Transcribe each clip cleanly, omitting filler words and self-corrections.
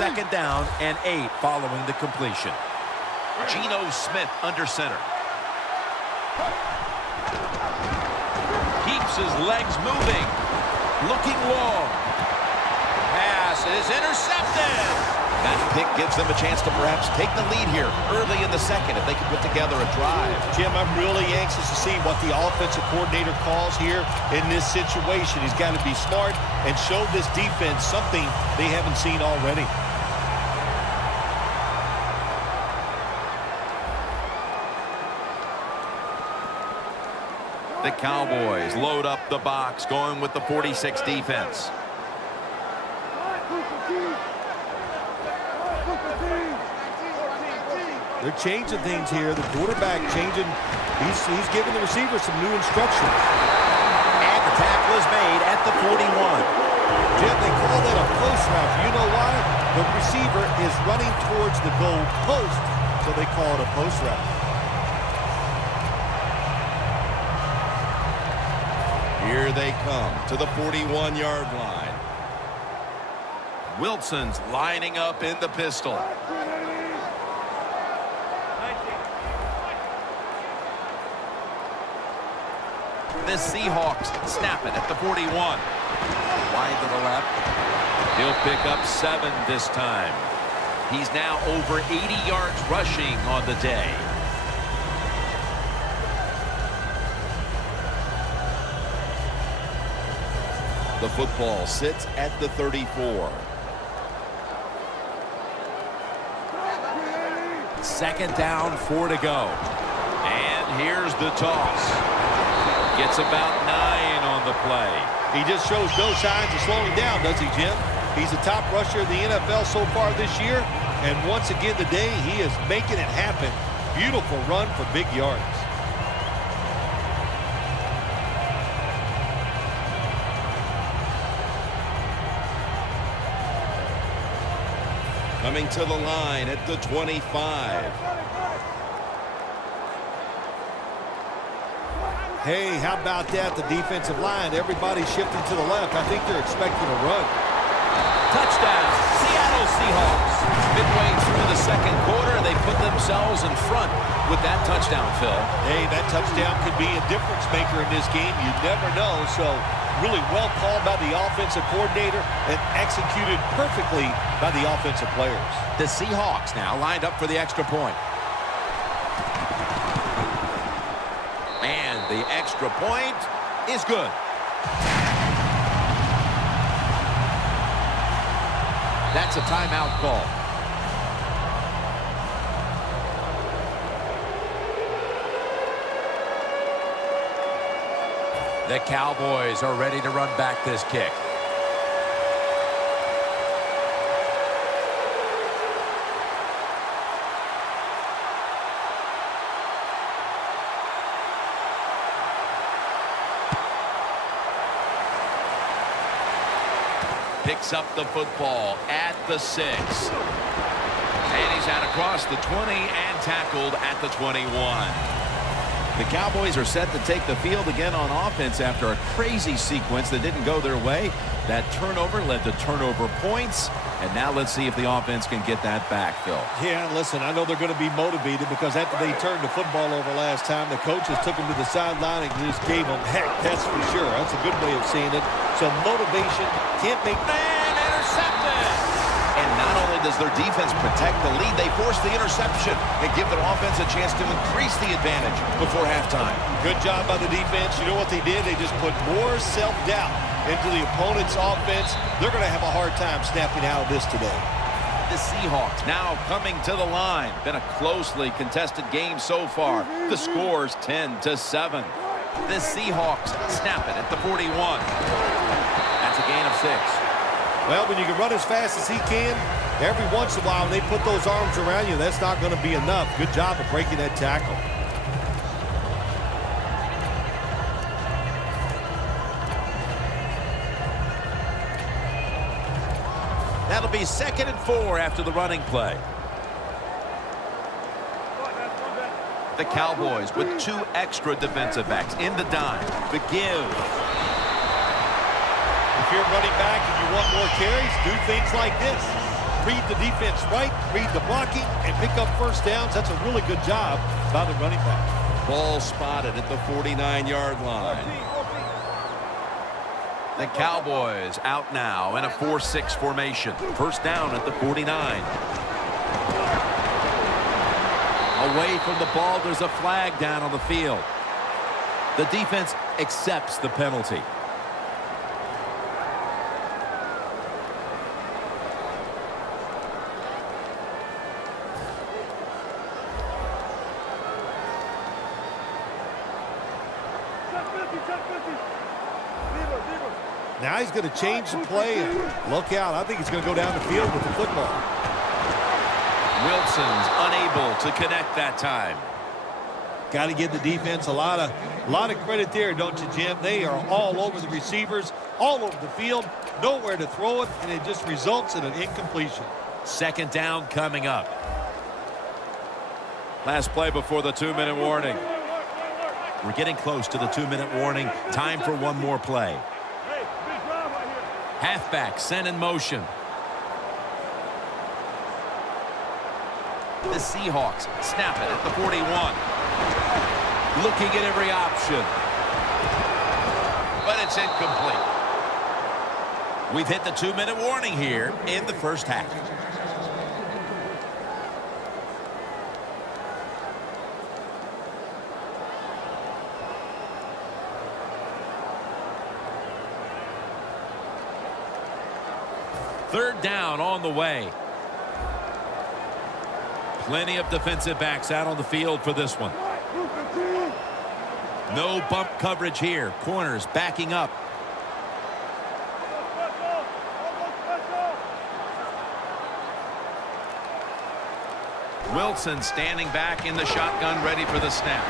2nd down and 8 following the completion. Geno Smith under center. Keeps his legs moving. Looking long. Pass is intercepted. That pick gives them a chance to perhaps take the lead here early in the 2nd if they can put together a drive. Jim, I'm really anxious to see what the offensive coordinator calls here in this situation. He's got to be smart and show this defense something they haven't seen already. The Cowboys load up the box, going with the 46 defense. They're changing things here. The quarterback changing. He's giving the receiver some new instructions. And the tackle is made at the 41. Jim, they call that a post route. You know why? The receiver is running towards the goal post, so they call it a post route. Here they come to the 41-yard line. Wilson's lining up in the pistol. The Seahawks snap it at the 41. Wide to the left. He'll pick up 7 this time. He's now over 80 yards rushing on the day. The football sits at the 34. 2nd down, 4 to go. And here's the toss. Gets about 9 on the play. He just shows no signs of slowing down, does he, Jim? He's the top rusher in the NFL so far this year. And once again today, he is making it happen. Beautiful run for big yards. Coming to the line at the 25. Hey, how about that? The defensive line, everybody shifting to the left. I think they're expecting a run. Touchdown, Seattle Seahawks. Midway through the 2nd quarter, they put themselves in front with that touchdown, Phil. Hey, that touchdown could be a difference maker in this game. You never know. So really well called by the offensive coordinator and executed perfectly by the offensive players. The Seahawks now lined up for the extra point. And the extra point is good. That's a timeout call. The Cowboys are ready to run back this kick. Picks up the football at the 6. And he's out across the 20 and tackled at the 21. The Cowboys are set to take the field again on offense after a crazy sequence that didn't go their way. That turnover led to turnover points. And now let's see if the offense can get that back, Phil. Yeah, listen, I know they're going to be motivated because after they turned the football over last time, the coaches took them to the sideline and just gave them heck, that's for sure. That's a good way of seeing it. So motivation can't make... Man, intercepted! And not only does their defense protect the lead, they force the interception and give their offense a chance to increase the advantage before halftime. Good job by the defense. You know what they did? They just put more self-doubt into the opponent's offense. They're going to have a hard time snapping out of this today. The Seahawks now coming to the line. Been a closely contested game so far. The score's 10-7. The Seahawks snap it at the 41. That's a gain of 6. Well, when you can run as fast as he can, every once in a while when they put those arms around you, that's not going to be enough. Good job of breaking that tackle. That'll be 2nd and 4 after the running play. The Cowboys with 2 extra defensive backs in the dime. The give. If you're running back and you want more carries, do things like this. read the defense right, read the blocking, and pick up first downs. That's a really good job by the running back. Ball spotted at the 49-yard line. The Cowboys out now in a 4-6 formation. First down at the 49. Away from the ball, there's a flag down on the field. The defense accepts the penalty. Now he's going to change the play. And look out. I think he's going to go down the field with the football. Wilson's unable to connect that time. Got to give the defense a lot of credit there, don't you, Jim? They are all over the receivers, all over the field, nowhere to throw it, and it just results in an incompletion. Second down coming up. Last play before the 2-minute warning. We're getting close to the 2-minute warning. Time for one more play. Halfback sent in motion. The Seahawks snap it at the 41. Looking at every option. But it's incomplete. We've hit the 2-minute warning here in the first half. Third down on the way. Plenty of defensive backs out on the field for this one. No bump coverage here. Corners backing up. Wilson standing back in the shotgun, ready for the snap.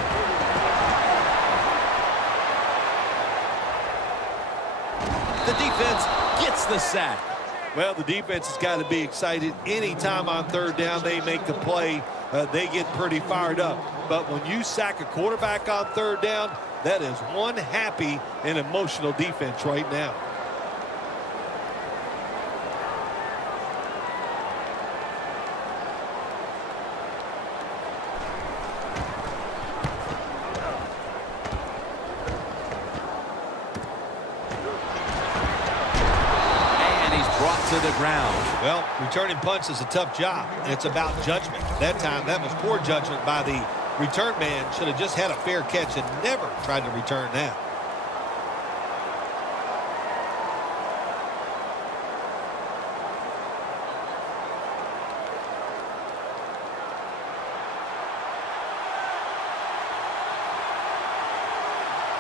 The defense gets the sack. Well, the defense has got to be excited. Anytime on third down they make the play, they get pretty fired up. But when you sack a quarterback on third down, that is one happy and emotional defense right now. To the ground. Well, returning punts is a tough job, and it's about judgment. That time, that was poor judgment by the return man. Should have just had a fair catch and never tried to return that.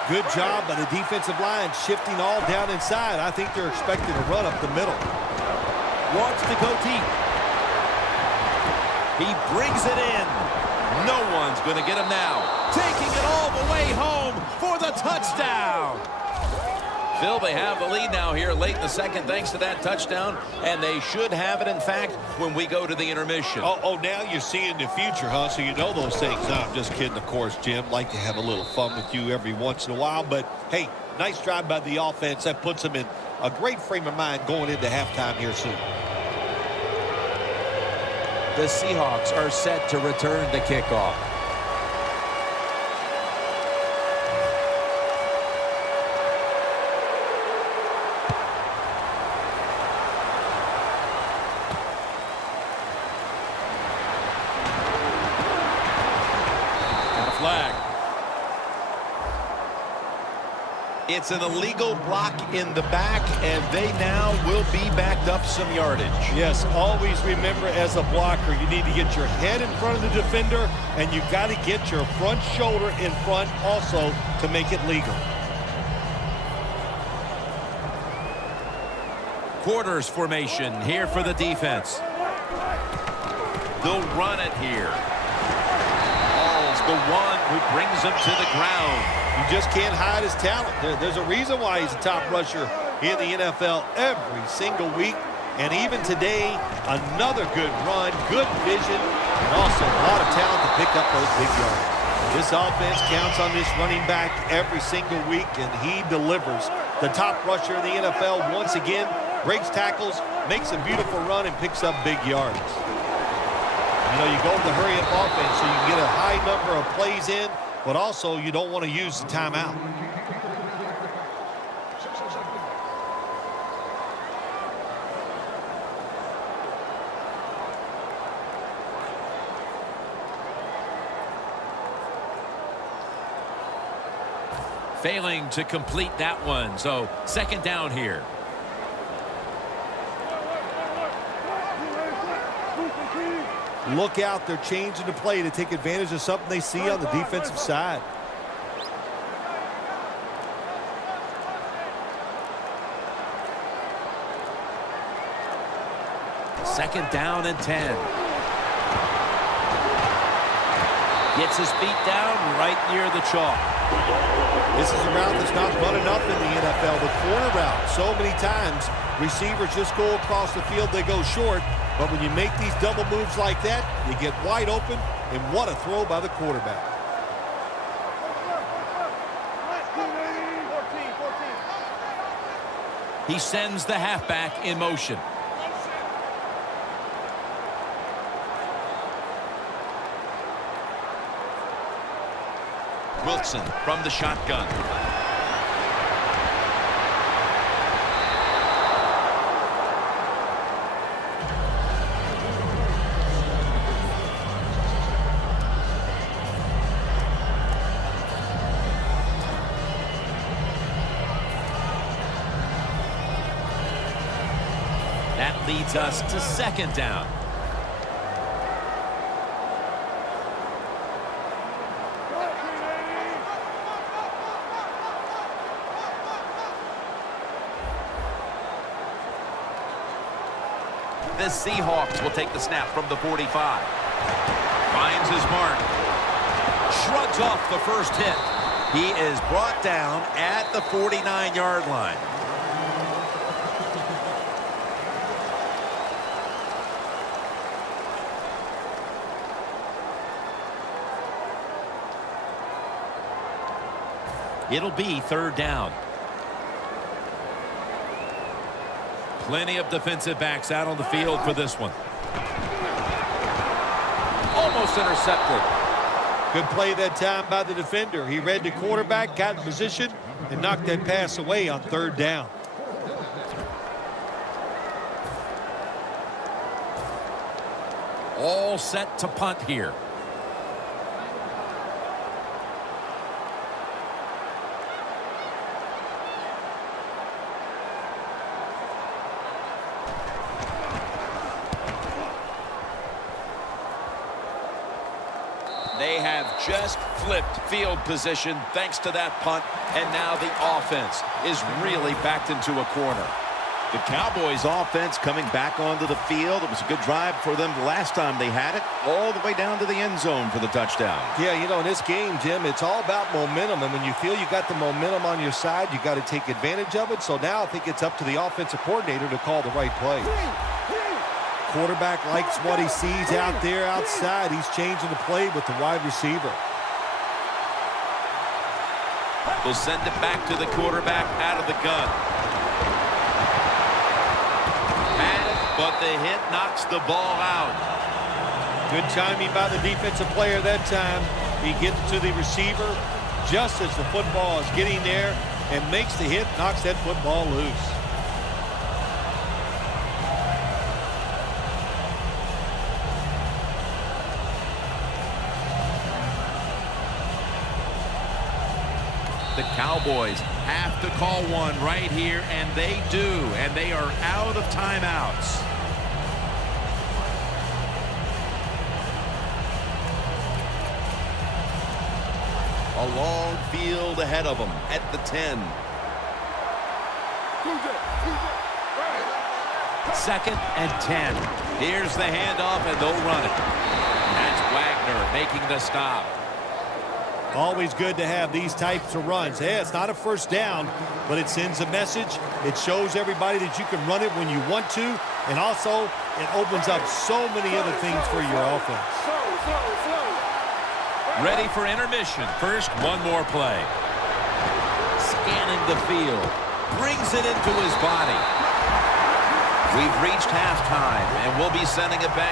Good job by the defensive line, shifting all down inside. I think they're expecting a run up the middle. Wants to go deep. He brings it in. No one's going to get him now. Taking it all the way home for the touchdown. Phil, they have the lead now here late in the second thanks to that touchdown, and they should have it, in fact, when we go to the intermission. Oh, now you're seeing the future, huh? So you know those things. No, I'm just kidding, of course, Jim. Like to have a little fun with you every once in a while. But, hey, nice drive by the offense. That puts them in a great frame of mind going into halftime here soon. The Seahawks are set to return the kickoff. Got a flag. It's an illegal block in the back, and they now will be backed up some yardage. Yes, always remember as a blocker, you need to get your head in front of the defender, and you got to get your front shoulder in front also to make it legal. Quarters formation here for the defense. They'll run it here. Ball's the one who brings them to the ground. You just can't hide his talent. There's a reason why he's a top rusher in the NFL every single week. And even today, another good run, good vision, and also a lot of talent to pick up those big yards. This offense counts on this running back every single week, and he delivers. The top rusher in the NFL once again breaks tackles, makes a beautiful run and picks up big yards. You know, you go with the hurry-up offense so you can get a high number of plays in, but also you don't want to use the timeout. Failing to complete that one, so second down here. Look out, they're changing the play to take advantage of something they see on the defensive side. Second down and 10. Gets his feet down right near the chalk. This is a route that's not run enough in the NFL, the corner route. So many times, receivers just go across the field, they go short. But when you make these double moves like that, you get wide open, and what a throw by the quarterback. He sends the halfback in motion. Wilson from the shotgun. That leads us to second down. The Seahawks will take the snap from the 45. Finds his mark. Shrugs off the first hit. He is brought down at the 49-yard line. It'll be third down. Plenty of defensive backs out on the field for this one. Almost intercepted. Good play that time by the defender. He read the quarterback, got in position, and knocked that pass away on third down. All set to punt here. They have just flipped field position thanks to that punt, and now the offense is really backed into a corner. The Cowboys offense coming back onto the field. It was a good drive for them the last time they had it, all the way down to the end zone for the touchdown. Yeah, you know, in this game, Jim, it's all about momentum, and when you feel you got the momentum on your side, you got to take advantage of it. So now I think it's up to the offensive coordinator to call the right play. Quarterback likes what he sees out there outside. He's changing the play with the wide receiver. We'll send it back to the quarterback out of the gun. But the hit knocks the ball out. Good timing by the defensive player that time. He gets to the receiver just as the football is getting there and makes the hit, knocks that football loose. The Cowboys have to call one right here, and they do, and they are out of timeouts. A long field ahead of them at the 10. Second and 10. Here's the handoff, and they'll run it. That's Wagner making the stop. Always good to have these types of runs. Hey, it's not a first down, but it sends a message. It shows everybody that you can run it when you want to, and also it opens up so many other things for your offense. Ready for intermission. First, one more play. Scanning the field. Brings it into his body. We've reached halftime, and we'll be sending it back.